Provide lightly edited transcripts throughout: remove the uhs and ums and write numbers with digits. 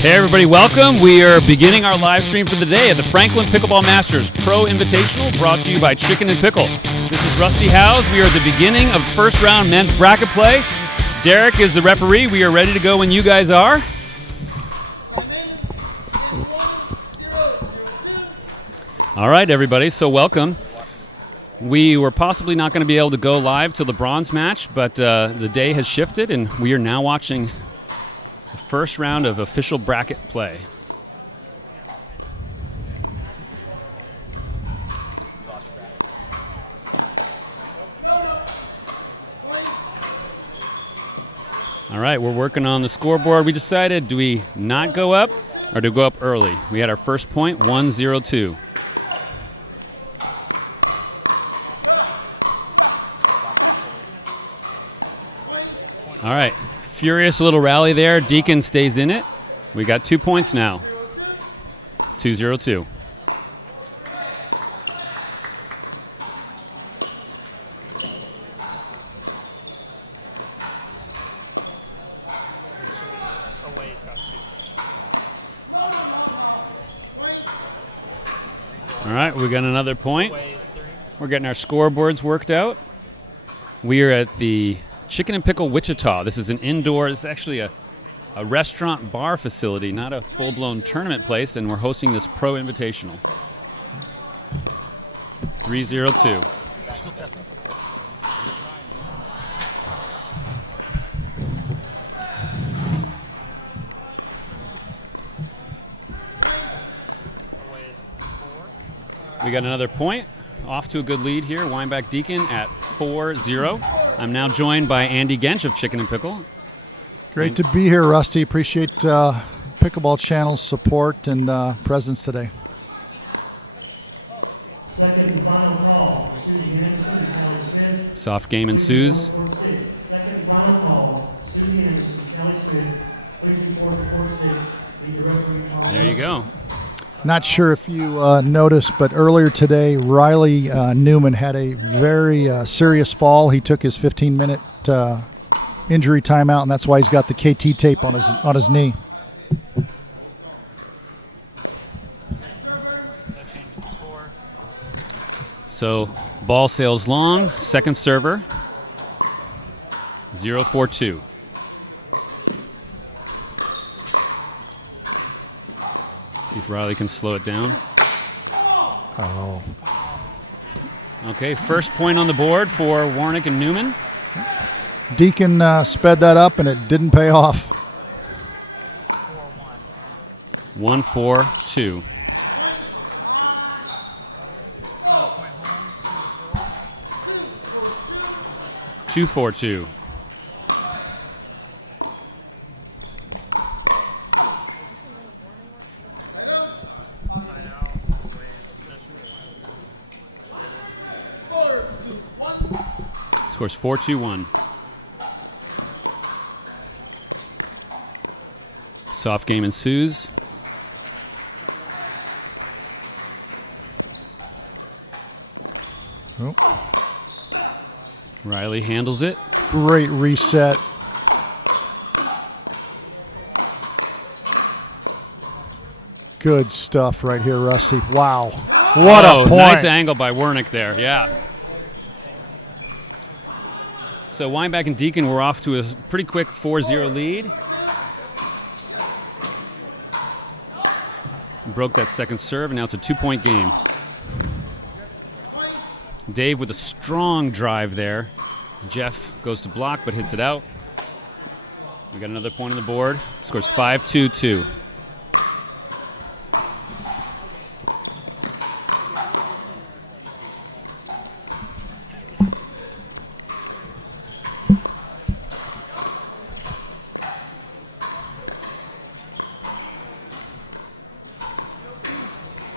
Hey everybody, welcome. We are beginning our live stream for the day at the Franklin Pickleball Masters Pro Invitational, brought to you by Chicken N Pickle. This is Rusty Howes. We are at the beginning of first round men's bracket play. Derek is the referee. We are ready to go when you guys are. All right, everybody, so welcome. We were possibly not going to be able to go live till the bronze match, but the day has shifted, and we are now watching the first round of official bracket play. All right, we're working on the scoreboard. We decided, do we not go up or do we go up early? We had our first point, 1-0-2. All right, furious little rally there. Deakin stays in it. We got 2 points now. 2-0-2. All right, we got another point. We're getting our scoreboards worked out. We are at the Chicken N Pickle Wichita. This is an indoor, this is actually a restaurant bar facility, not a full-blown tournament place, and we're hosting this Pro Invitational. 3-0-2. Still testing. We got another point. Off to a good lead here. Weinbach Deakin at 4-0. I'm now joined by Andy Gensch of Chicken N Pickle. Great to be here, Rusty. Appreciate Pickleball Channel's support and presence today. Second and final call for Susie Anderson and Kelly Smith. Soft game ensues. Second and final call, Susie Anderson and Kelly Smith. Quickly forward to court 6. Lead the referee, Charles. There you go. Not sure if you noticed, but earlier today, Riley Newman had a very serious fall. He took his 15-minute injury timeout, and that's why he's got the KT tape on his knee. So ball sails long. Second server. 0-4-2. See if Riley can slow it down. Oh. Okay, first point on the board for Warnick and Newman. Deakin sped that up, and it didn't pay off. 1-4-2. Two, 4-2. Scores 4-2-1. Soft game ensues. Oh. Riley handles it. Great reset. Good stuff right here, Rusty. Wow. What a point. Nice angle by Warnick there, yeah. So Weinbach and Deakin were off to a pretty quick 4-0 lead. Broke that second serve, and now it's a 2-point game. Dave with a strong drive there. Jeff goes to block but hits it out. We got another point on the board. Scores 5-2-2.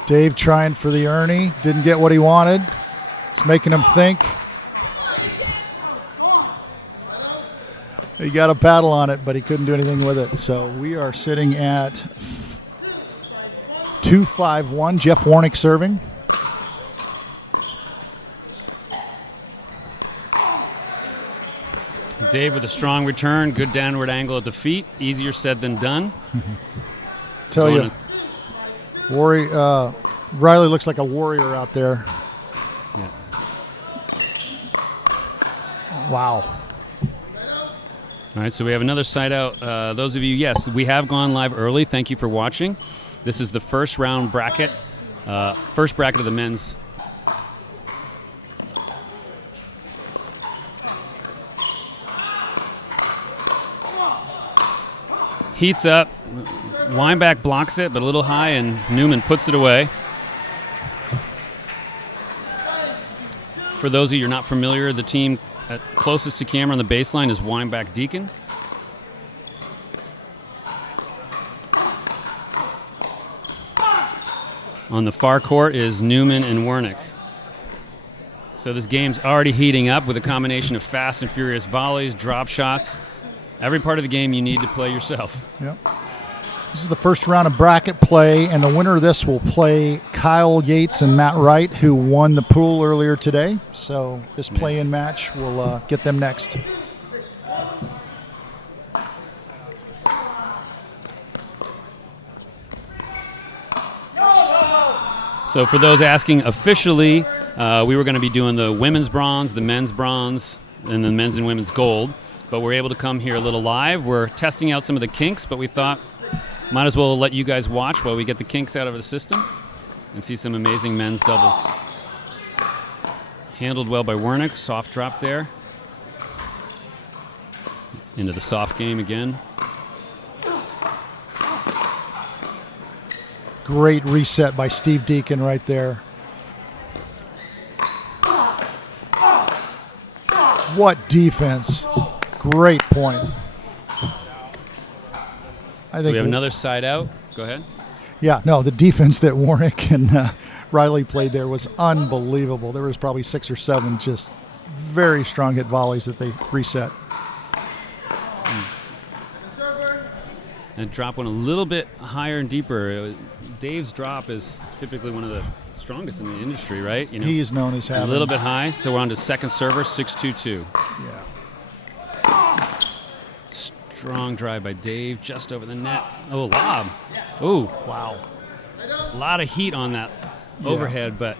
Dave trying for the Ernie. Didn't get what he wanted. It's making him think. He got a paddle on it, but he couldn't do anything with it. So we are sitting at 2-5-1. Jeff Warnick serving. Dave with a strong return. Good downward angle at the feet. Easier said than done. tell you, Riley looks like a warrior out there. Yeah. Wow. All right, so we have another side out. Those of you, yes, we have gone live early. Thank you for watching. This is the first round bracket, first bracket of the men's. Heats up. Weinbach blocks it, but a little high, and Newman puts it away. For those of you who are not familiar, the team closest to camera on the baseline is Weinbach Deakin. On the far court is Newman and Warnick. So this game's already heating up with a combination of fast and furious volleys, drop shots. Every part of the game you need to play yourself. Yep. This is the first round of bracket play, and the winner of this will play Kyle Yates and Matt Wright, who won the pool earlier today. So this play-in match will get them next. So for those asking, officially, we were going to be doing the women's bronze, the men's bronze, and the men's and women's gold. But we're able to come here a little live. We're testing out some of the kinks, but we thought might as well let you guys watch while we get the kinks out of the system and see some amazing men's doubles. Handled well by Warnick. Soft drop there. Into the soft game again. Great reset by Steve Deakin right there. What defense. Great point. I think we have another side out. Go ahead. Yeah, no, the defense that Warnick and Riley played there was unbelievable. There was probably 6 or 7 just very strong hit volleys that they reset. And drop went a little bit higher and deeper. Dave's drop is typically one of the strongest in the industry, right? You know, he is known as having a little bit high, so we're on to second server, 6-2-2. Yeah. Strong drive by Dave, just over the net. Oh, lob. Oh, wow. A lot of heat on that overhead, but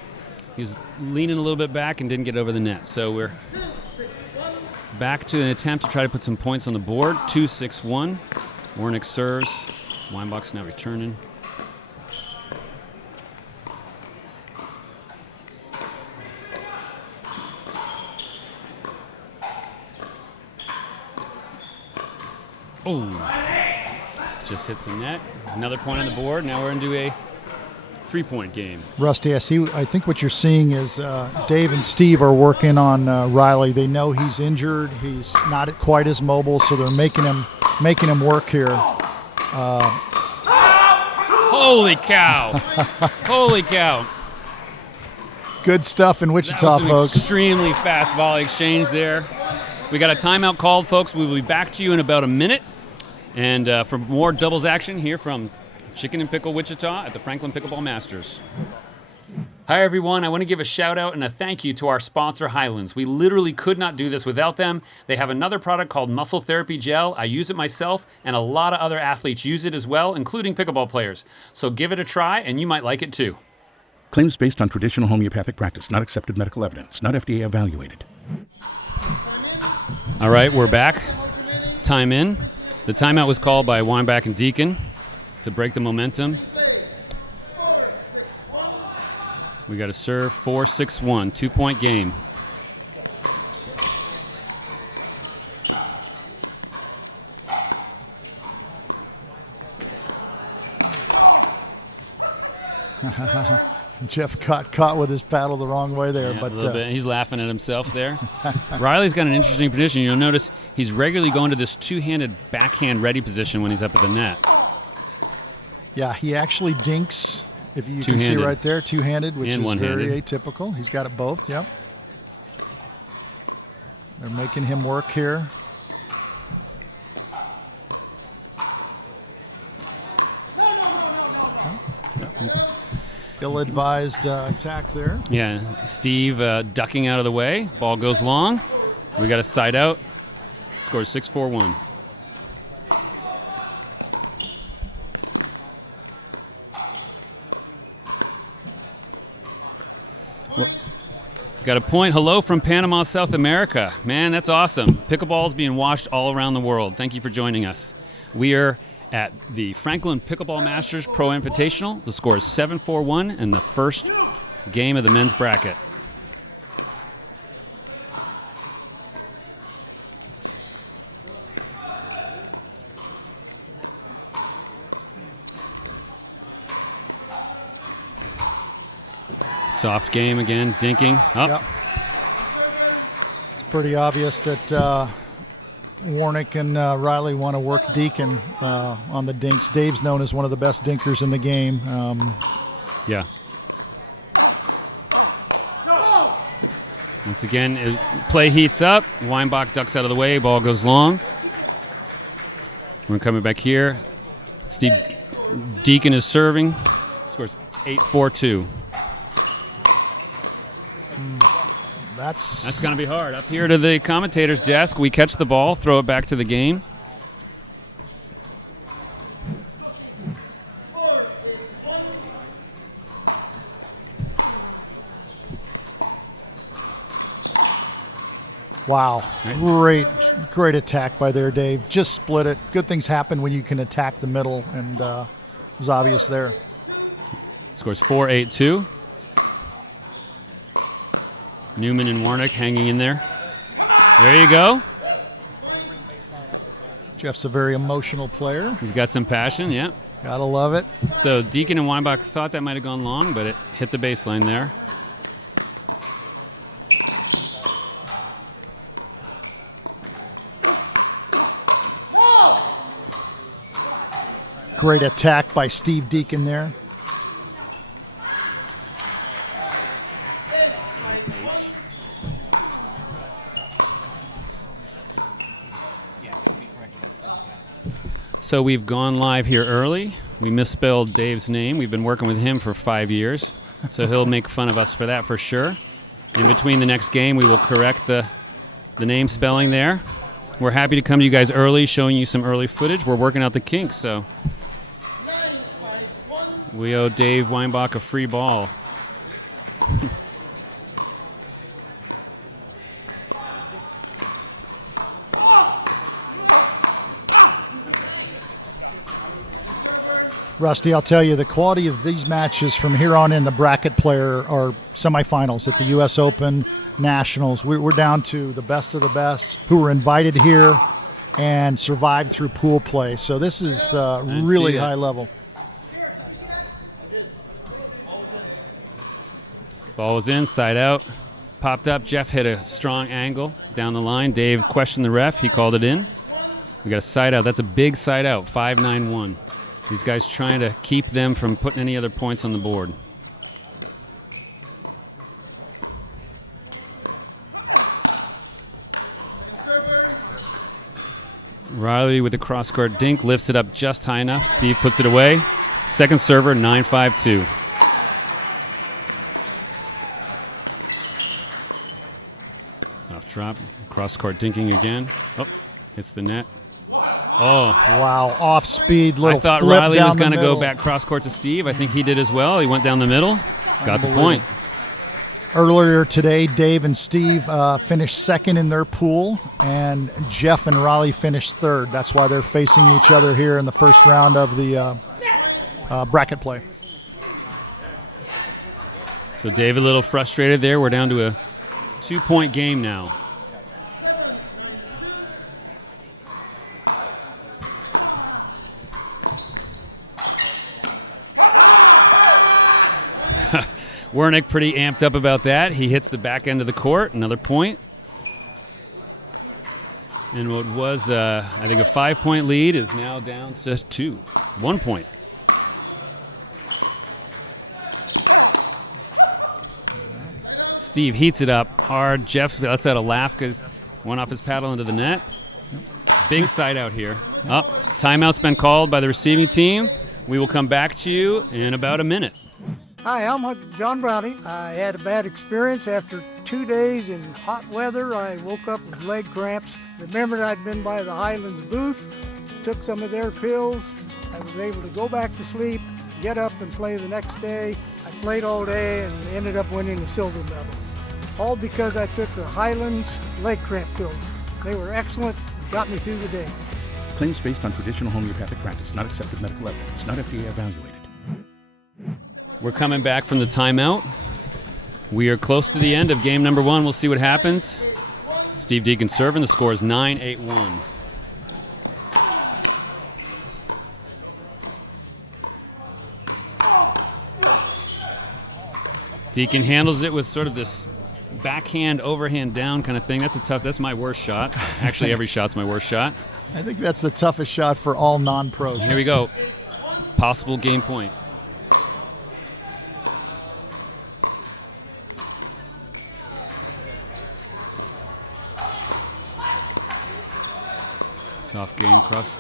he's leaning a little bit back and didn't get over the net. So we're back to an attempt to try to put some points on the board. 2-6-1. Warnick serves. Weinbach's now returning. Oh, just hit the net. Another point on the board. Now we're into a 3-point game. Rusty, I think what you're seeing is Dave and Steve are working on Riley. They know he's injured. He's not quite as mobile, so they're making him work here. Holy cow! Holy cow! Good stuff in Wichita, that was folks. Extremely fast volley exchange there. We got a timeout called, folks. We will be back to you in about a minute. And for more doubles action here from Chicken N Pickle Wichita at the Franklin Pickleball Masters. Hi, everyone. I want to give a shout out and a thank you to our sponsor, Highlands. We literally could not do this without them. They have another product called Muscle Therapy Gel. I use it myself, and a lot of other athletes use it as well, including pickleball players. So give it a try, and you might like it too. Claims based on traditional homeopathic practice, not accepted medical evidence, not FDA evaluated. All right, we're back. Time in. The timeout was called by Weinbach and Deakin to break the momentum. We got to serve 4-6-1, 2-point game. Jeff caught with his paddle the wrong way there, Yeah, but a little bit. He's laughing at himself there. Riley's got an interesting position. You'll notice he's regularly going to this two-handed backhand ready position when he's up at the net. Yeah, he actually dinks, if you can see right there, two-handed, which and is very one-handed. atypical. He's got it both, yep. They're making him work here. Ill-advised attack there. Yeah, Steve ducking out of the way. Ball goes long. We got a side out. Scores 6-4-1. Got a point. Hello from Panama, South America. Man, that's awesome. Pickleball's being watched all around the world. Thank you for joining us. We are at the Franklin Pickleball Masters Pro Invitational. The score is 7-4-1 in the first game of the men's bracket. Soft game again, dinking up. Yep. It's pretty obvious that Warnick and Riley want to work Deakin on the dinks. Dave's known as one of the best dinkers in the game. Yeah. Once again, play heats up. Weinbach ducks out of the way. Ball goes long. We're coming back here. Steve Deakin is serving. Scores 8-4-2. That's going to be hard. Up here to the commentator's desk, we catch the ball, throw it back to the game. Wow. Right. Great attack by there, Dave. Just split it. Good things happen when you can attack the middle, and it was obvious there. Scores 4-8-2. Newman and Warnick hanging in there. There you go. Jeff's a very emotional player. He's got some passion, yeah. Gotta love it. So Deakin and Weinbach thought that might have gone long, but it hit the baseline there. Great attack by Steve Deakin there. So we've gone live here early. We misspelled Dave's name. We've been working with him for 5 years, so he'll make fun of us for that for sure. In between the next game, we will correct the name spelling there. We're happy to come to you guys early, showing you some early footage. We're working out the kinks, so we owe Dave Weinbach a free ball. Rusty, I'll tell you, the quality of these matches from here on in, the bracket player are semifinals at the U.S. Open, Nationals. We're down to the best of the best who were invited here and survived through pool play. So this is really high level. Ball was in, side out, popped up. Jeff hit a strong angle down the line. Dave questioned the ref. He called it in. We got a side out. That's a big side out, 5-9-1. These guys trying to keep them from putting any other points on the board. Riley with a cross-court dink, lifts it up just high enough. Steve puts it away. Second server, 9-5-2. Off drop, cross-court dinking again. Oh, hits the net. Oh. Wow, off speed, little I thought flip Riley down was the going to go middle. back cross-court to Steve. I think he did as well. He went down the middle, got the point. Earlier today, Dave and Steve finished second in their pool, and Jeff and Riley finished third. That's why they're facing each other here in the first round of the bracket play. So Dave a little frustrated there. We're down to a 2-point game now. Warnick pretty amped up about that. He hits the back end of the court, another point. And what was, I think, a 5-point lead is now down to just 1 point. Steve heats it up hard. Jeff lets out a laugh because went off his paddle into the net. Big side out here. Timeout's been called by the receiving team. We will come back to you in about a minute. Hi, I'm John Brownie. I had a bad experience after 2 days in hot weather. I woke up with leg cramps. Remembered I'd been by the Highlands booth, took some of their pills. I was able to go back to sleep, get up and play the next day. I played all day and ended up winning the silver medal. All because I took the Highlands leg cramp pills. They were excellent and got me through the day. Claims based on traditional homeopathic practice, not accepted medical evidence, not FDA evaluated. We're coming back from the timeout. We are close to the end of game number 1. We'll see what happens. Steve Deakin serving. The score is 9-8-1. Deakin handles it with sort of this backhand, overhand down kind of thing. That's my worst shot. Actually, every shot's my worst shot. I think that's the toughest shot for all non-pros. Here we go. Possible game point. Soft game cross.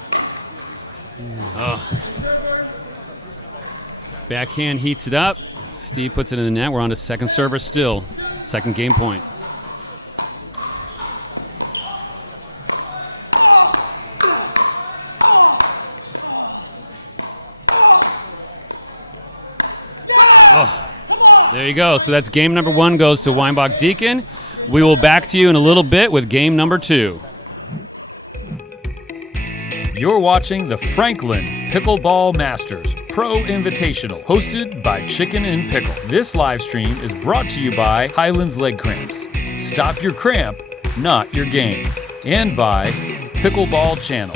Oh. Backhand heats it up. Steve puts it in the net. We're on to second server still. Second game point. Oh, there you go. So that's game number 1 goes to Weinbach Deakin. We will back to you in a little bit with game number 2. You're watching the Franklin Pickleball Masters Pro Invitational, hosted by Chicken N Pickle. This live stream is brought to you by Highlands Leg Cramps. Stop your cramp, not your game. And by Pickleball Channel,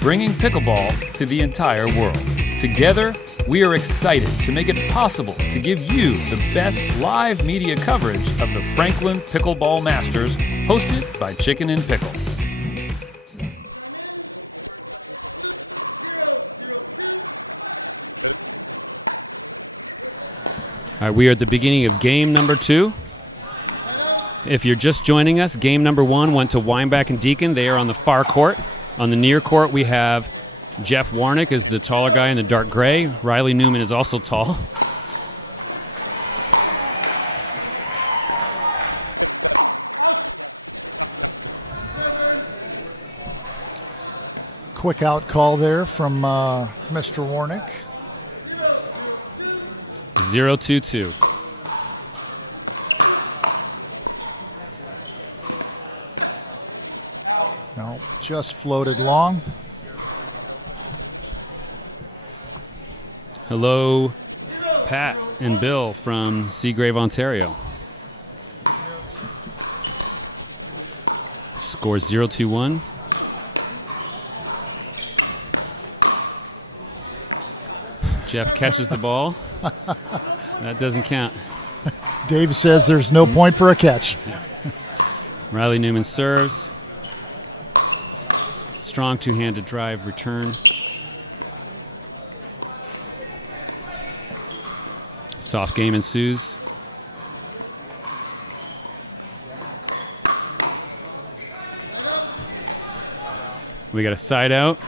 bringing pickleball to the entire world. Together, we are excited to make it possible to give you the best live media coverage of the Franklin Pickleball Masters, hosted by Chicken N Pickle. All right, we are at the beginning of game number 2. If you're just joining us, game number 1 went to Weinbach and Deakin. They are on the far court. On the near court, we have Jeff Warnick is the taller guy in the dark gray. Riley Newman is also tall. Quick out call there from Mr. Warnick. 0-2-2. No, just floated long. Hello, Pat and Bill from Seagrave, Ontario. Score 0-2-1. Jeff catches the ball. That doesn't count. Dave says there's no point for a catch. Riley Newman serves. Strong two-handed drive return. Soft game ensues. We got a side out.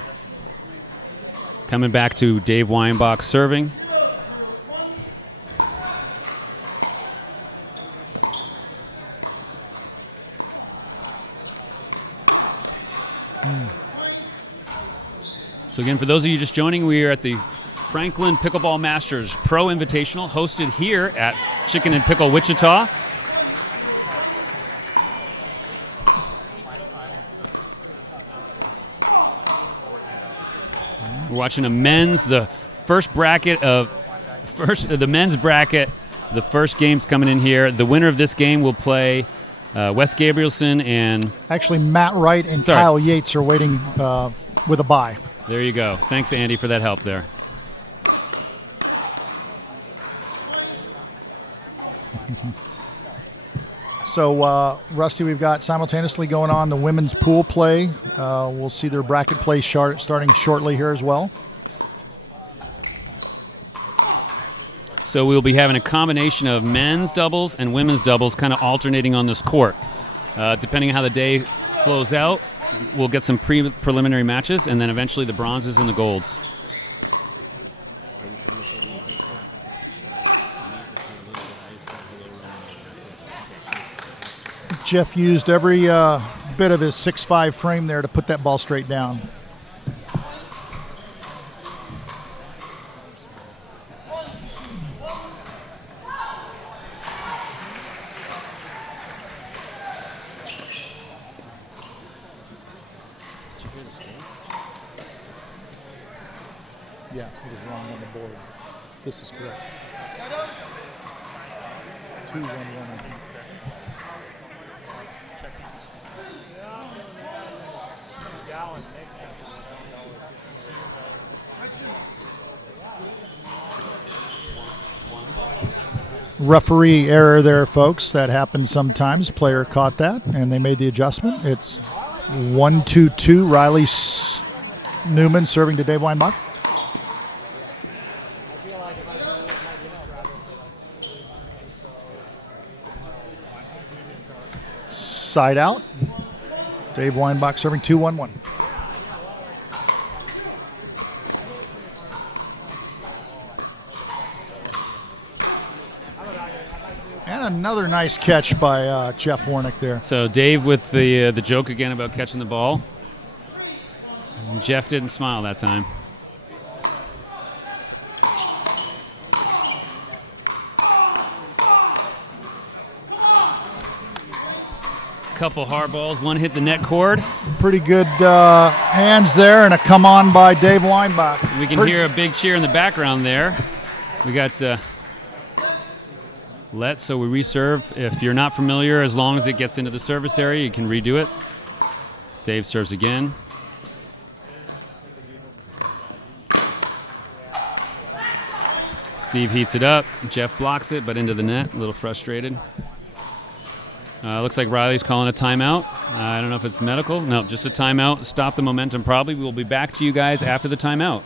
Coming back to Dave Weinbach serving. So again, for those of you just joining, we are at the Franklin Pickleball Masters Pro Invitational, hosted here at Chicken N Pickle, Wichita. We're watching the men's bracket. The first game's coming in here. The winner of this game will play Wes Gabrielson and... Actually, Matt Wright and Kyle Yates are waiting with a bye. There you go. Thanks, Andy, for that help there. So, Rusty, we've got simultaneously going on the women's pool play. We'll see their bracket play starting shortly here as well. So we'll be having a combination of men's doubles and women's doubles kind of alternating on this court. Depending on how the day flows out, we'll get some preliminary matches, and then eventually the bronzes and the golds. Jeff used every bit of his 6'5" frame there to put that ball straight down. Yeah, it was wrong on the board. This is correct. 2-1-1, I think. Referee error there, folks. That happens sometimes. Player caught that, and they made the adjustment. It's 1-2-2. Riley Newman serving to Dave Weinbach. Side out. Dave Weinbach serving 2-1-1. And another nice catch by Jeff Warnick there. So Dave with the joke again about catching the ball. And Jeff didn't smile that time. Couple hard balls, one hit the net cord. Pretty good hands there, and a come on by Dave Weinbach. We can hear a big cheer in the background there. We got let, so we reserve. If you're not familiar, as long as it gets into the service area, you can redo it. Dave serves again. Steve heats it up. Jeff blocks it, but into the net. A little frustrated. Looks like Riley's calling a timeout. I don't know if it's medical. No, just a timeout. Stop the momentum probably. We'll be back to you guys after the timeout.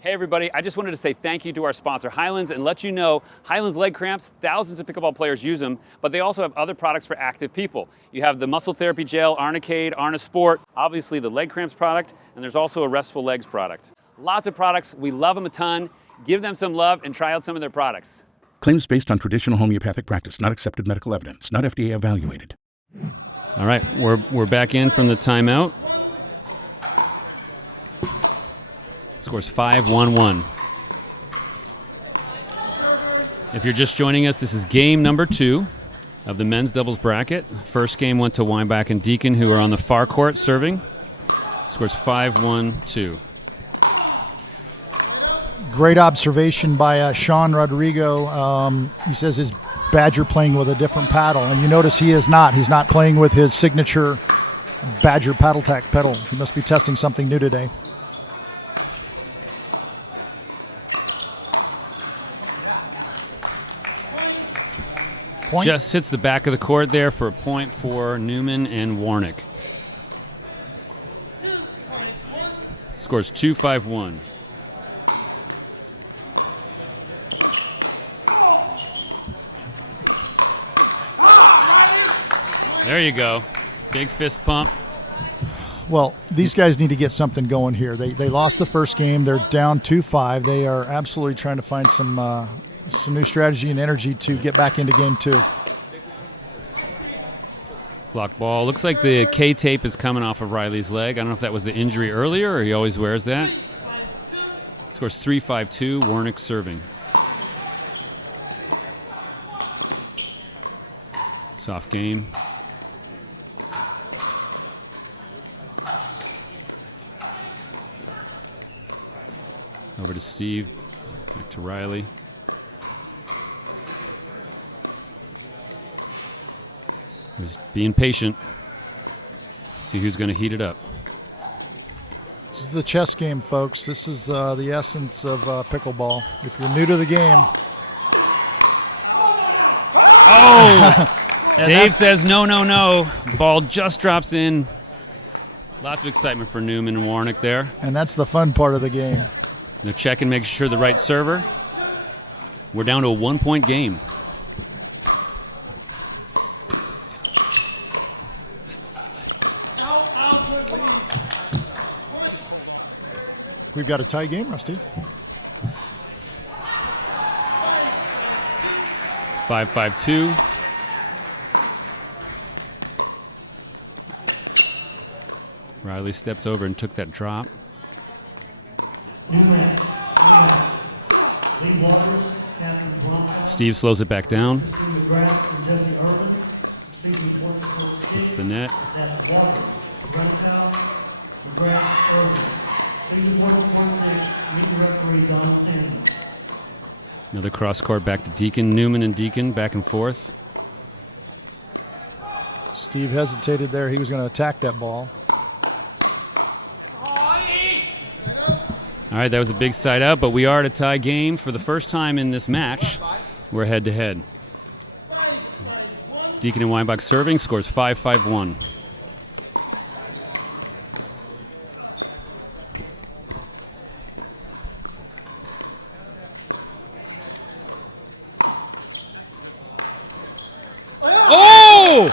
Hey everybody, I just wanted to say thank you to our sponsor Highlands and let you know Highlands leg cramps, thousands of pickleball players use them, but they also have other products for active people. You have the muscle therapy gel, Arnicade, Arnisport, obviously the leg cramps product, and there's also a restful legs product. Lots of products, we love them a ton. Give them some love and try out some of their products. Claims based on traditional homeopathic practice, not accepted medical evidence, not FDA evaluated. All right, we're back in from the timeout. Scores 5-1-1. If you're just joining us, this is game number 2 of the men's doubles bracket. First game went to Weinbach and Deakin, who are on the far court serving. Scores 5-1-2. Great observation by Sean Rodrigo. He says his Badger playing with a different paddle, and you notice he is not. He's not playing with his signature Badger paddle tack pedal. He must be testing something new today. Point. Just hits the back of the court there for a point for Newman and Warnick. Scores 2-5-1. There you go. Big fist pump. Well, these guys need to get something going here. They lost the first game. They're down 2-5. They are absolutely trying to find some new strategy and energy to get back into game 2. Block ball. Looks like the K-tape is coming off of Riley's leg. I don't know if that was the injury earlier or he always wears that. Scores 3-5-2. Warnick serving. Soft game. Over to Steve. Back to Riley. He's being patient. See who's going to heat it up. This is the chess game, folks. This is the essence of pickleball. If you're new to the game. Oh! Dave says no, no, no. Ball just drops in. Lots of excitement for Newman and Warnick there. And that's the fun part of the game. They're checking, making sure the right server. We're down to a 1-point game. We've got a tie game, Rusty. 5-5-2. Riley stepped over and took that drop. Steve slows it back down. It's the net. Lead the board for court 6. Lead the referee, Don Stanton. Another cross court back to Deakin. Newman and Deakin back and forth. Steve hesitated there. He was going to attack that ball. All right, that was a big side out, but we are at a tie game for the first time in this match. We're head to head. Deakin and Weinbach serving, scores 5-5-1. Oh!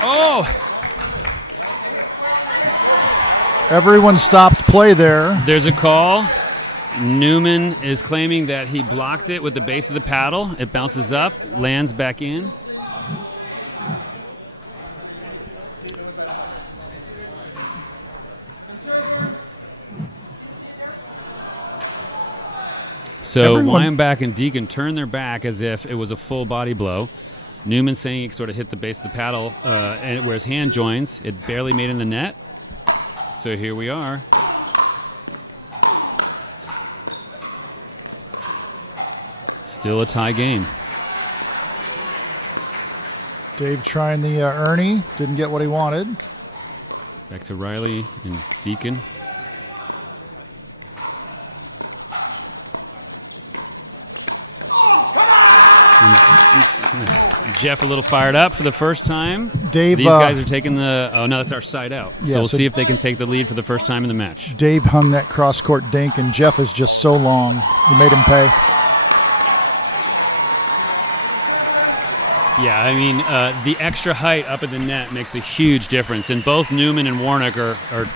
Oh! Everyone stopped play there. There's a call. Newman is claiming that he blocked it with the base of the paddle. It bounces up, lands back in. So Weinbach and Deakin turn their back as if it was a full body blow. Newman saying he sort of hit the base of the paddle and where his hand joins. It barely made in the net. So here we are. Still a tie game. Dave trying the Ernie. Didn't get what he wanted. Back to Riley and Deakin. And Jeff a little fired up for the first time. Dave, these guys are taking the... Oh, no, that's our side out. Yeah, so we'll see if they can take the lead for the first time in the match. Dave hung that cross-court dink, and Jeff is just so long. He made him pay. Yeah, I mean, the extra height up at the net makes a huge difference. And both Newman and Warnick are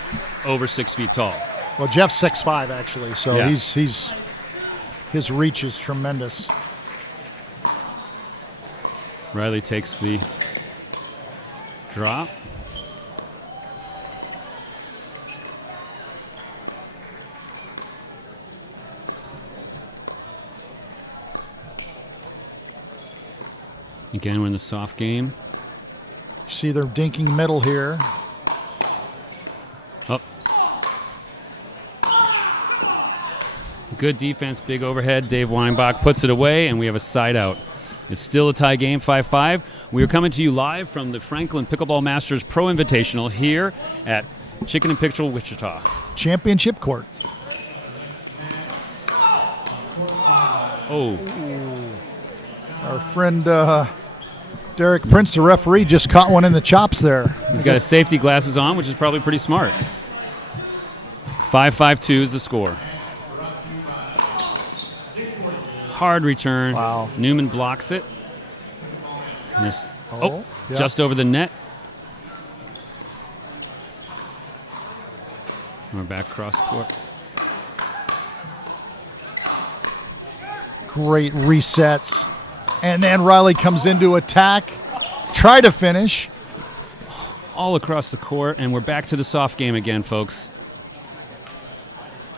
over 6 feet tall. Well, Jeff's 6'5", actually, so yeah. his reach is tremendous. Riley takes the drop. Again, we're in the soft game. You see they're dinking middle here. Up. Good defense, big overhead. Dave Weinbach puts it away, and we have a side out. It's still a tie game, 5-5. We are coming to you live from the Franklin Pickleball Masters Pro Invitational here at Chicken N Pickle, Wichita. Championship court. Oh. Our friend Derek Prince, the referee, just caught one in the chops there. He's got his safety glasses on, which is probably pretty smart. 5-5-2 is the score. Hard return. Wow. Newman blocks it. And Yeah. Just over the net. We're back cross court. Great resets. And then Riley comes into attack. Try to finish. All across the court, and we're back to the soft game again, folks.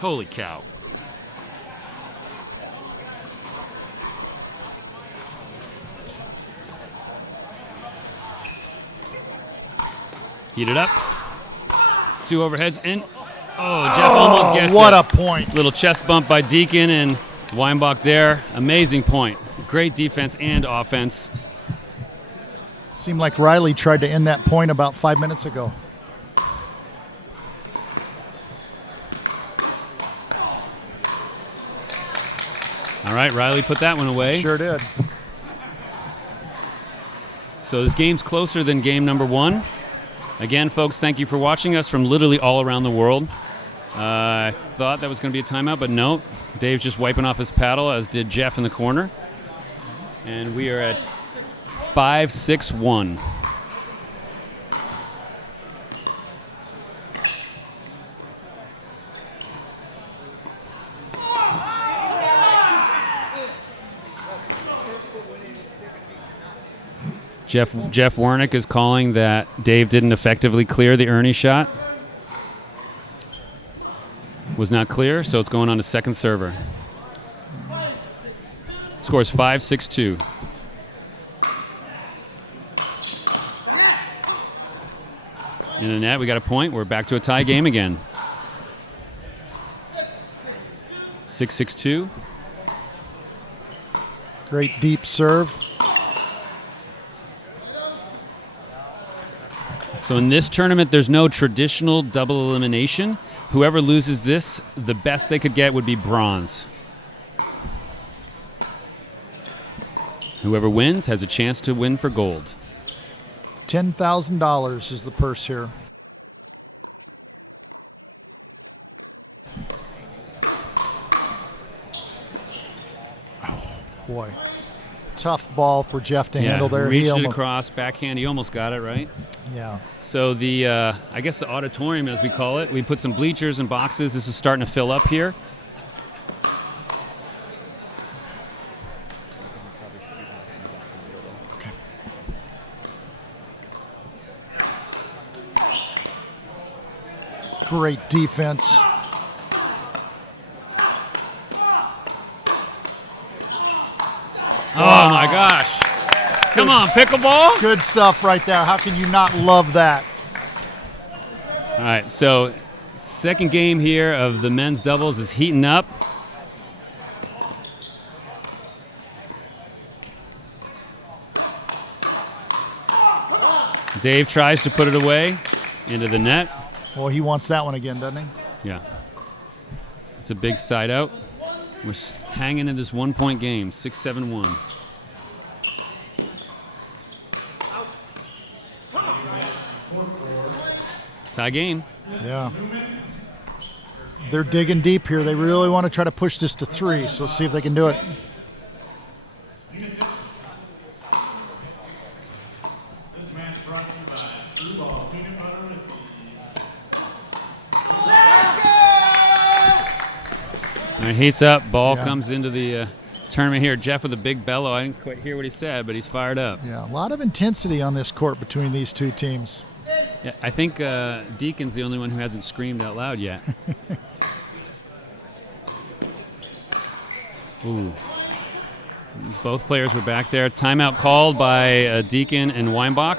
Holy cow. Heat it up. 2 overheads, and Jeff almost gets it. What a point. Little chest bump by Deakin and Weinbach there. Amazing point. Great defense and offense. Seemed like Riley tried to end that point about 5 minutes ago. All right, Riley put that one away. Sure did. So this game's closer than game number 1. Again, folks, thank you for watching us from literally all around the world. I thought that was going to be a timeout, but no. Dave's just wiping off his paddle, as did Jeff in the corner. And we are at 5-6-1. Jeff Warnick is calling that Dave didn't effectively clear the Ernie shot. Was not clear, so it's going on to second server. Scores 5-6-2. In the net, we got a point. We're back to a tie game again. 6-6-2. Great deep serve. So in this tournament, there's no traditional double elimination. Whoever loses this, the best they could get would be bronze. Whoever wins has a chance to win for gold. $10,000 is the purse here. Oh, boy. Tough ball for Jeff to handle there. Reached He it almost, across, backhand. He almost got it, right? yeah. So the, I guess the auditorium, as we call it, we put some bleachers and boxes. This is starting to fill up here. Great defense. Oh my gosh. Come on, pickleball. Good stuff right there. How can you not love that? All right, so second game here of the men's doubles is heating up. Dave tries to put it away into the net. Well, he wants that one again, doesn't he? Yeah. It's a big side out. We're hanging in this 1 point game, 6-7-1. Tie game. Yeah. They're digging deep here. They really want to try to push this to 3, so see if they can do it. This match brought to you by Screwball Peanut Butter Whiskey. All right, heats up. Ball Yeah. comes into the tournament here. Jeff with a big bellow. I didn't quite hear what he said, but he's fired up. Yeah, a lot of intensity on this court between these two teams. Yeah, I think Deakin's the only one who hasn't screamed out loud yet. Ooh. Both players were back there. Timeout called by Deakin and Weinbach.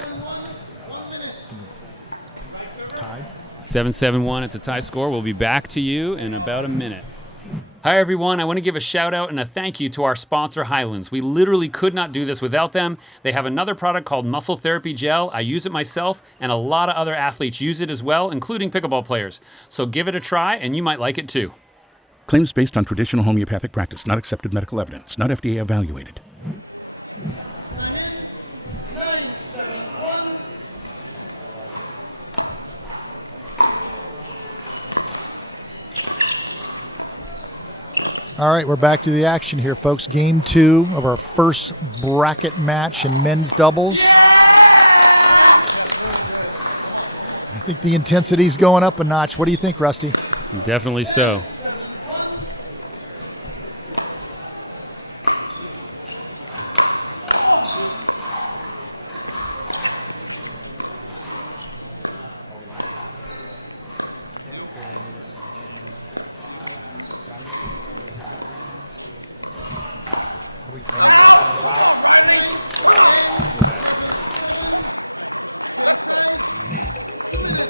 Tied. 7-7-1. It's a tie score. We'll be back to you in about a minute. Hi, everyone. I want to give a shout out and a thank you to our sponsor, Highlands. We literally could not do this without them. They have another product called Muscle Therapy Gel. I use it myself, and a lot of other athletes use it as well, including pickleball players. So give it a try, and you might like it too. Claims based on traditional homeopathic practice, not accepted medical evidence, not FDA evaluated. All right, we're back to the action here, folks. Game 2 of our first bracket match in men's doubles. I think the intensity's going up a notch. What do you think, Rusty? Definitely so.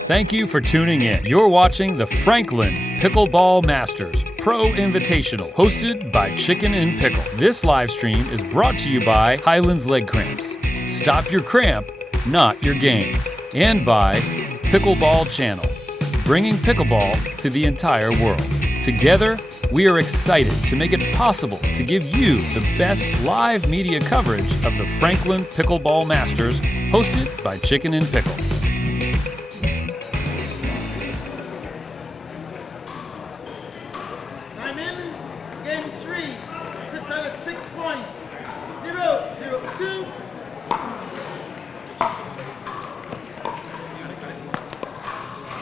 Thank you for tuning in. You're watching the Franklin Pickleball Masters Pro Invitational, hosted by Chicken N Pickle. This live stream is brought to you by Highlands Leg Cramps. Stop your cramp, not your game. And by Pickleball Channel, bringing pickleball to the entire world. Together, we are excited to make it possible to give you the best live media coverage of the Franklin Pickleball Masters, hosted by Chicken N Pickle. I'm in game 3. Sits out at 6 points. 0-0-2.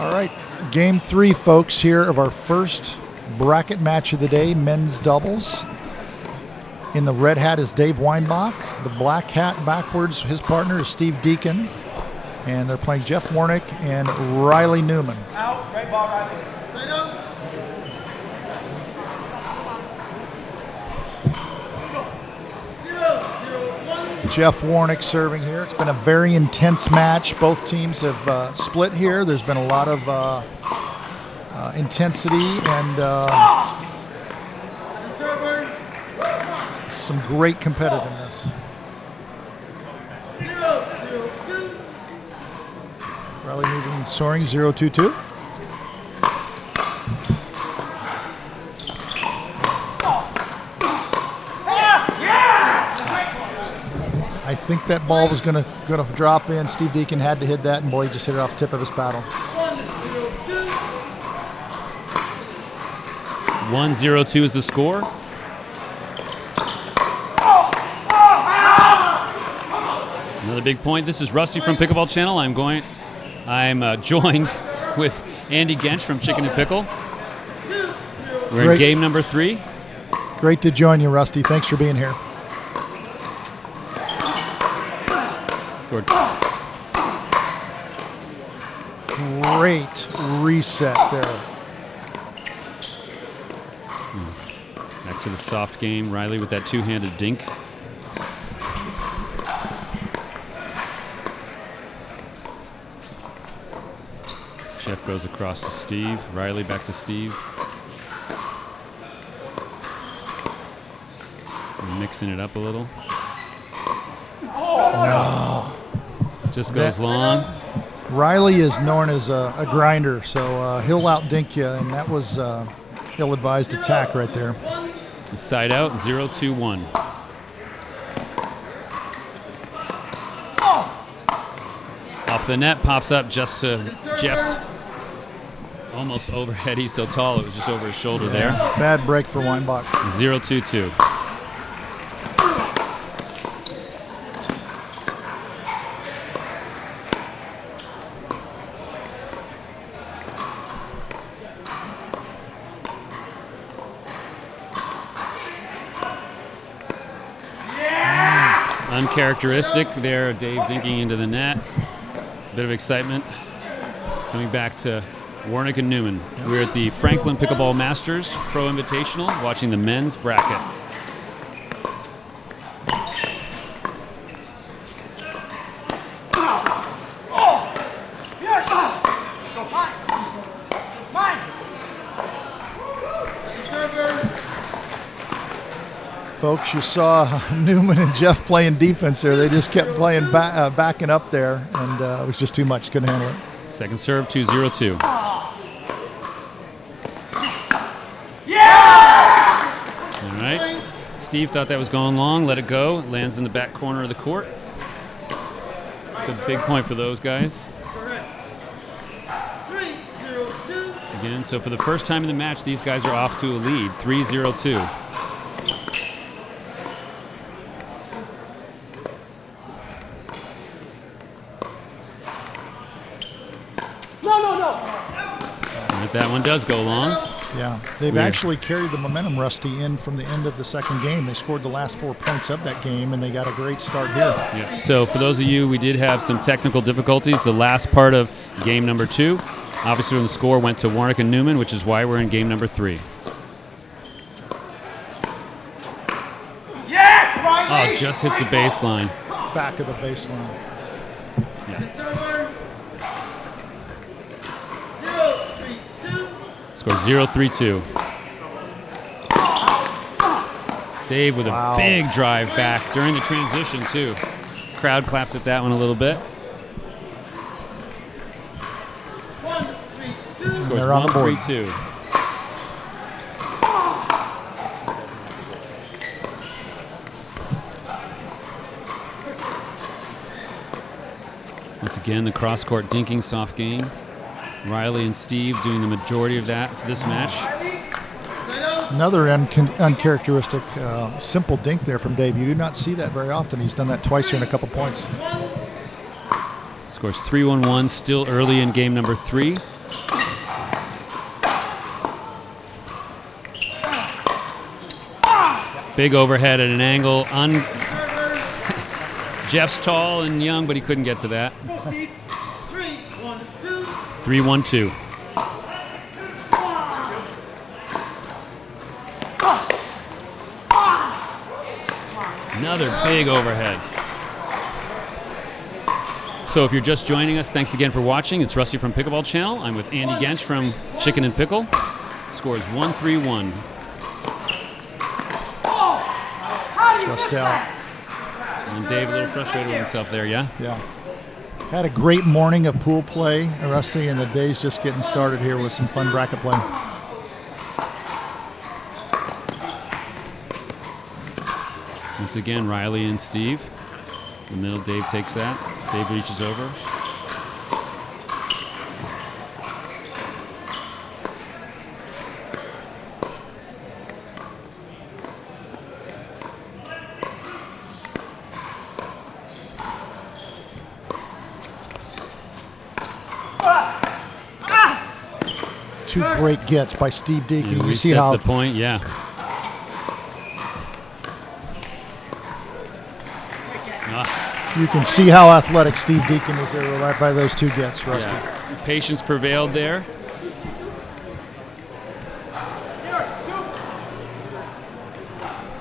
All right, game 3, folks, here of our first bracket match of the day, men's doubles. In the red hat is Dave Weinbach. The black hat backwards, his partner is Steve Deakin. And they're playing Jeff Warnick and Riley Newman. Out. Right ball, Riley. Side out. Jeff Warnick serving here. It's been a very intense match. Both teams have split here. There's been a lot of intensity and some great competitiveness. 0-0-2. Riley moving, soaring, 0-2-2. I think that ball was gonna drop in. Steve Deakin had to hit that, and boy, he just hit it off the tip of his paddle. 1-0-2. 1-0-2 is the score. Another big point. This is Rusty from Pickleball Channel. I'm joined with Andy Gensch from Chicken N Pickle. We're in Great. game number 3. Great to join you, Rusty. Thanks for being here. Scored. Great reset there. Back to the soft game. Riley with that two-handed dink. Jeff goes across to Steve. Riley back to Steve. We're mixing it up a little. No. Just goes long. Riley is known as a grinder, so he'll out-dink you, and that was ill-advised attack right there. Side out, 0-2-1. Off the net, pops up just to Jeff's almost overhead. He's so tall, it was just over his shoulder there. Bad break for Weinbach. 0-2-2. Uncharacteristic there, Dave dinking into the net. Bit of excitement. Coming back to Warnick and Newman. We're at the Franklin Pickleball Masters Pro Invitational, watching the men's bracket. Folks, you saw Newman and Jeff playing defense there. They just kept playing backing up there, and it was just too much. Couldn't handle it. Second serve, 2-0-2. All right. Steve thought that was going long, let it go. It lands in the back corner of the court. It's a big point for those guys. 3-0-2. Again, so for the first time in the match, these guys are off to a lead, 3-0-2. That one does go long. Yeah, they've Weird. actually carried the momentum, Rusty, in from the end of the second game. They scored the last 4 points of that game, and they got a great start here. Yeah. So for those of you, we did have some technical difficulties. The last part of game number 2, obviously when the score went to Warnick and Newman, which is why we're in game number 3. Oh, just hits the baseline. Back of the baseline. Score 0-3-2. Dave with a big drive back during the transition, too. Crowd claps at that one a little bit. Scores They're on the board. 1-3-2. Once again, the cross-court dinking soft game. Riley and Steve doing the majority of that for this match. Another uncharacteristic simple dink there from Dave. You do not see that very often. He's done that twice here in a couple points. Scores 3-1-1, still early in game number 3. Big overhead at an angle. Jeff's tall and young, but he couldn't get to that. 3-1-2. Another big overhead. So if you're just joining us, thanks again for watching. It's Rusty from Pickleball Channel. I'm with Andy Gensch from Chicken N Pickle. Scores 1-3-1. Just out. And Dave a little frustrated with himself there, yeah? Yeah. Had a great morning of pool play, Rusty, and the day's just getting started here with some fun bracket play. Once again, Riley and Steve. The middle, Dave takes that. Dave reaches over. Two great gets by Steve Deakin. Yeah, You see how the point, yeah. you can see how athletic Steve Deakin is there right by those two gets, Rusty. Yeah. Patience prevailed there.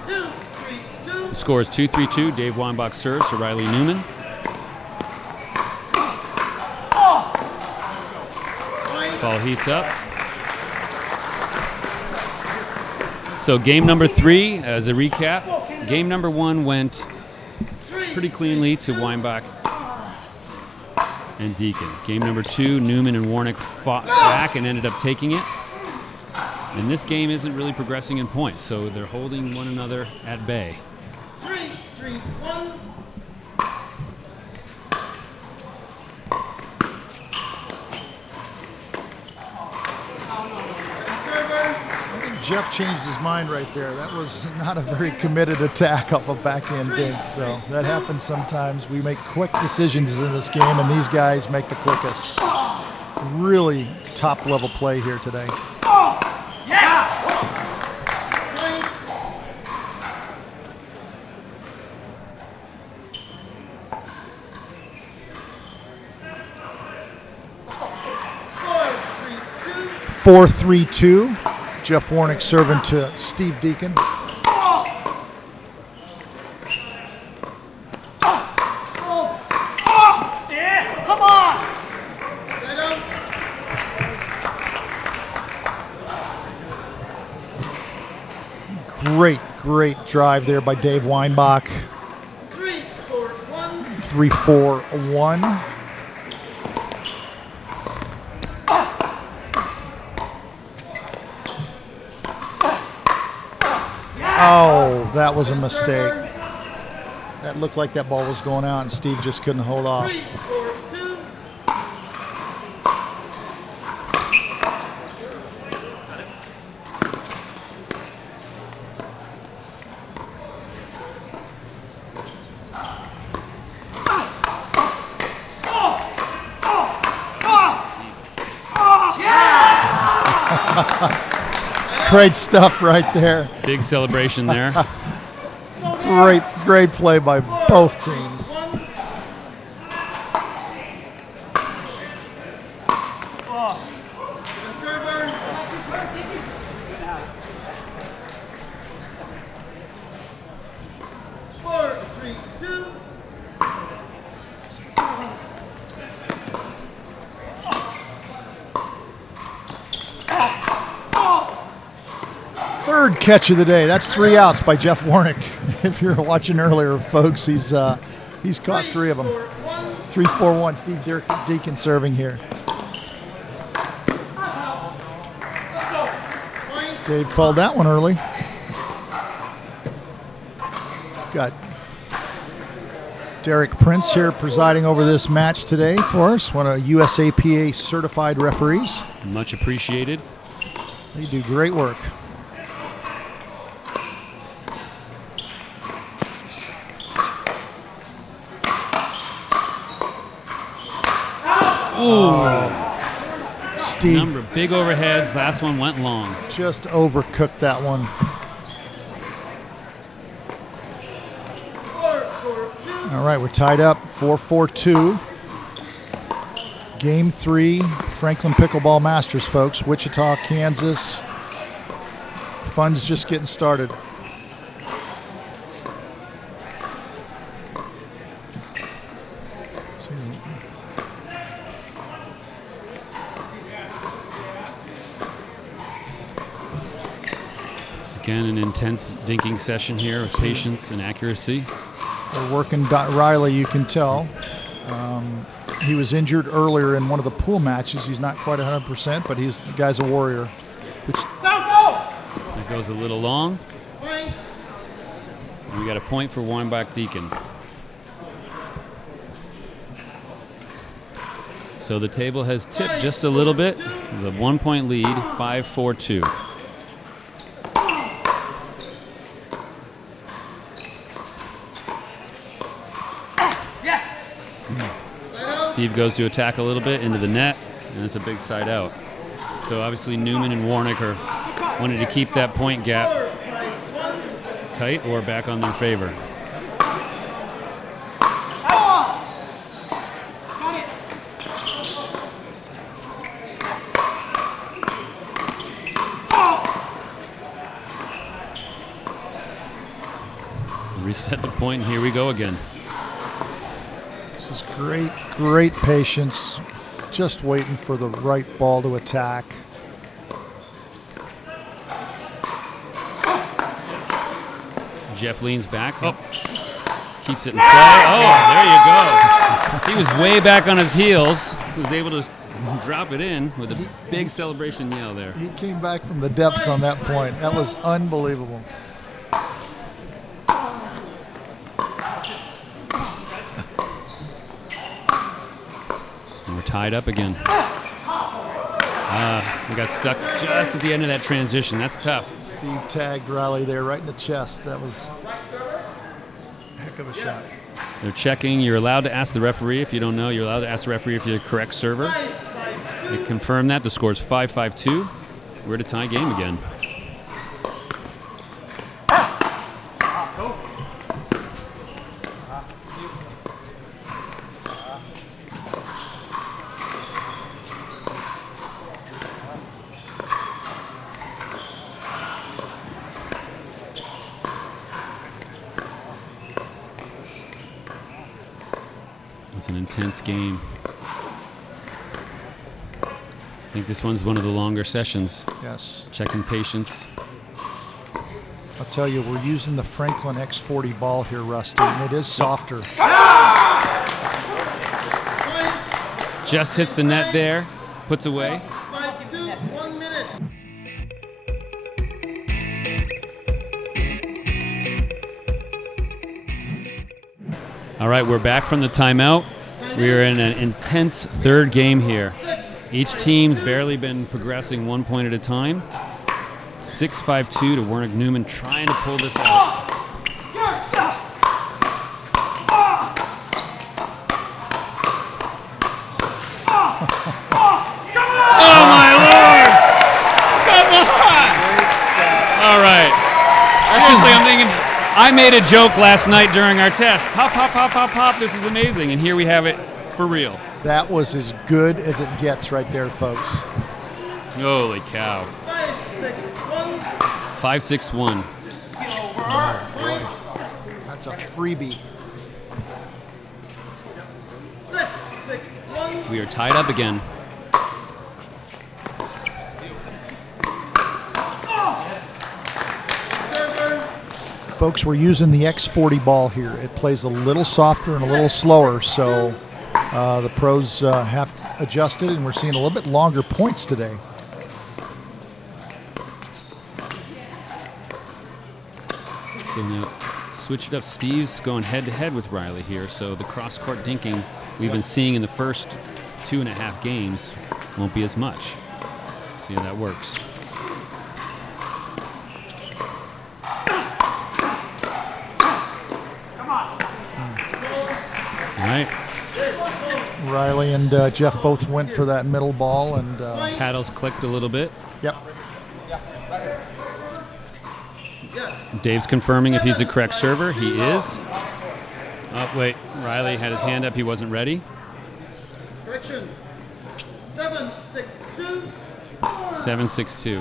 The score is 2-3-2. Dave Weinbach serves to Riley Newman. Ball heats up. So game number 3, as a recap, game number 1 went pretty cleanly to Weinbach and Deakin. Game number 2, Newman and Warnick fought back and ended up taking it. And this game isn't really progressing in points, so they're holding one another at bay. 3-3-1. Jeff changed his mind right there. That was not a very committed attack off a backhand dig. So that happens sometimes. We make quick decisions in this game, and these guys make the quickest. Really top-level play here today. Four, 3-2. Jeff Warnick serving to Steve Deakin. Great drive there by Dave Weinbach. 3-4-1. 3-4-1. Oh, that was a mistake. That looked like that ball was going out, and Steve just couldn't hold off. 3-4-2. Great stuff right there. Big celebration there. Great play by both teams. Server. 4-3-2. Third catch of the day. That's 3 outs by Jeff Warnick. If you're watching earlier, folks, he's caught 3 of them. 3-4-1. Steve Deakin serving here. Dave called that one early. Got Derek Prince here presiding over this match today for us, one of USAPA certified referees. Much appreciated. They do great work. Ooh. Steve Big overheads. Last one went long. just overcooked that one. 4-4-2. All right, we're tied up 4-4-2. Game 3, Franklin Pickleball Masters, folks. Wichita, Kansas. Fun's just getting started. Again, an intense dinking session here with patience and accuracy. They're working Riley, you can tell. He was injured earlier in one of the pool matches. He's not quite 100%, but the guy's a warrior. That goes a little long. And we got a point for Weinbach Deakin. So the table has tipped just a little bit. The 1-point lead, 5-4-2. Steve goes to attack a little bit into the net, and it's a big side out. So obviously Newman and Warnick wanted to keep that point gap tight or back on their favor. Reset the point, and here we go again. This is great patience. Just waiting for the right ball to attack. Jeff leans back. Oh, keeps it in play. Oh, there you go. He was way back on his heels. He was able to drop it in with a big celebration yell there. He came back from the depths on that point. That was unbelievable. And we're tied up again. We got stuck just at the end of that transition. That's tough. Steve tagged Riley there right in the chest. That was a heck of a shot. They're checking. You're allowed to ask the referee. If you don't know, you're allowed to ask the referee if you're the correct server. They confirm that. The score is 5-5-2. We're at a tie game again. It's an intense game. I think this one's one of the longer sessions. Yes. Checking patience. I'll tell you, we're using the Franklin X40 ball here, Rusty, and it is softer. Just hits the net there. Puts away. 5-2, 1 minute. All right, we're back from the timeout. We are in an intense third game here. Each team's barely been progressing 1 point at a time. 6-5-2 to Warnick Newman trying to pull this out. Oh my Lord! Come on! All right. Seriously, I'm thinking, I made a joke last night during our test. Pop, pop, pop, pop, pop. This is amazing. And here we have it for real. That was as good as it gets right there, folks. Holy cow. 5-6-1. That's a freebie. 6-6-1. We are tied up again. Folks, we're using the X40 ball here. It plays a little softer and a little slower, so the pros have adjusted, and we're seeing a little bit longer points today. So now, switch it up. Steve's going head-to-head with Riley here, so the cross-court dinking we've been seeing in the first 2.5 games won't be as much. See how that works. All right. Riley and Jeff both went for that middle ball, and Paddles clicked a little bit. yep. Dave's confirming if he's the correct server. He is. Oh, wait. Riley had his hand up. He wasn't ready. Correction. 7-6-2. 7-6-2.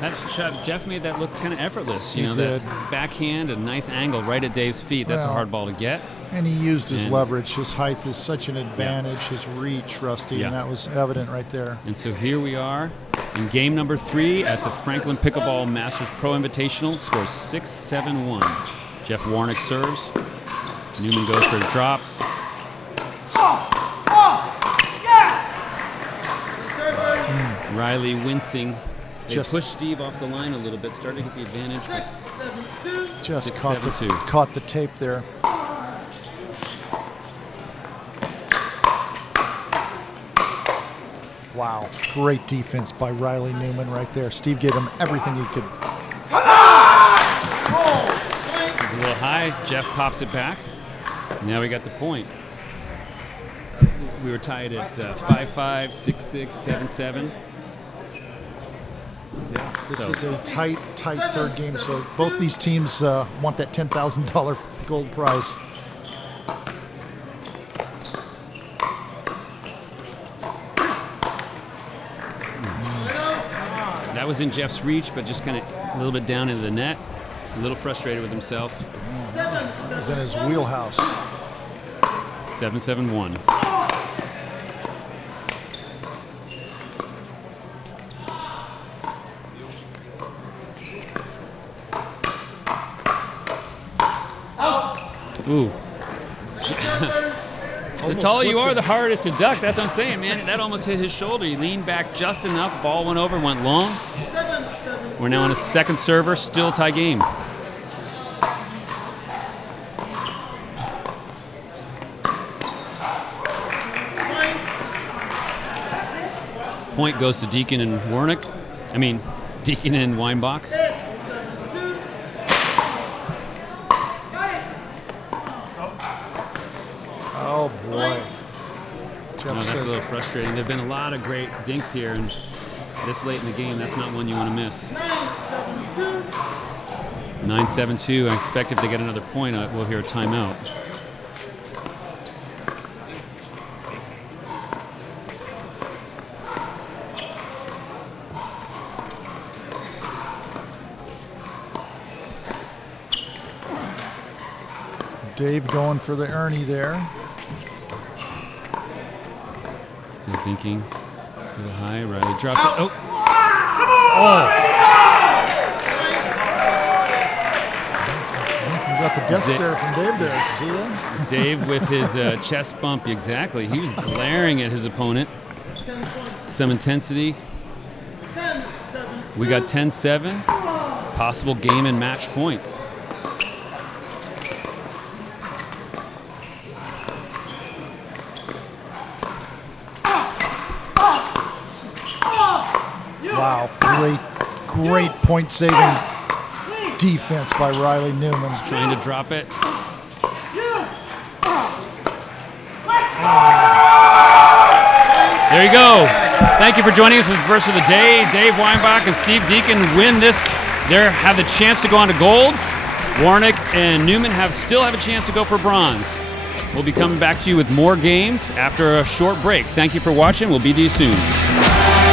That shot, Jeff made that look kind of effortless. You He know, did. that backhand, a nice angle right at Dave's feet. That's a Well, hard ball to get. And he used his And- leverage. His height is such an advantage. His reach, Rusty, Yeah. and that was evident right there. And so here we are in game number 3 at the Franklin Pickleball Masters Pro Invitational. Scores 6-7-1. Jeff Warnick serves. Newman goes for a drop. Riley wincing. They Just- pushed Steve off the line a little bit, started to get the advantage. but 6-7-2. Just 6-7-2. caught the tape there. Wow, great defense by Riley Newman right there. Steve gave him everything he could. It's a little high. Jeff pops it back. Now we got the point. We were tied at 5-5, 6-6, 7-7. This So- is a tight third game, so both these teams want that $10,000 gold prize. That was in Jeff's reach, but just kind of a little bit down into the net. A little frustrated with himself. It was in his wheelhouse. 7-7-1. Ooh. The taller you are, the harder it's to duck. That's what I'm saying, man. That almost hit his shoulder. He leaned back just enough. Ball went over, went long. We're now on a second server, still tie game. Point goes to Deakin and Warnick. I mean, Deakin and Weinbach. Oh boy. No, Jeff that's says, a little frustrating. There have been a lot of great dinks here, and this late in the game, that's not one you want to miss. 9-7-2. I expect if they get another point, we'll hear a timeout. Dave going for the Ernie there. Still dinking. A little high. Riley drops it. Oh! You got the death Da- stare from Dave there. See that? Dave with his chest bump. Exactly. He was glaring at his opponent. Some intensity. We got 10-7. Possible game and match point. Wow, great point saving defense by Riley Newman. Trying to drop it. There you go. Thank you for joining us with Verse of the Day. Dave Weinbach and Steve Deakin win this. They have the chance to go on to gold. Warnick and Newman still have a chance to go for bronze. We'll be coming back to you with more games after a short break. Thank you for watching. We'll be to you soon.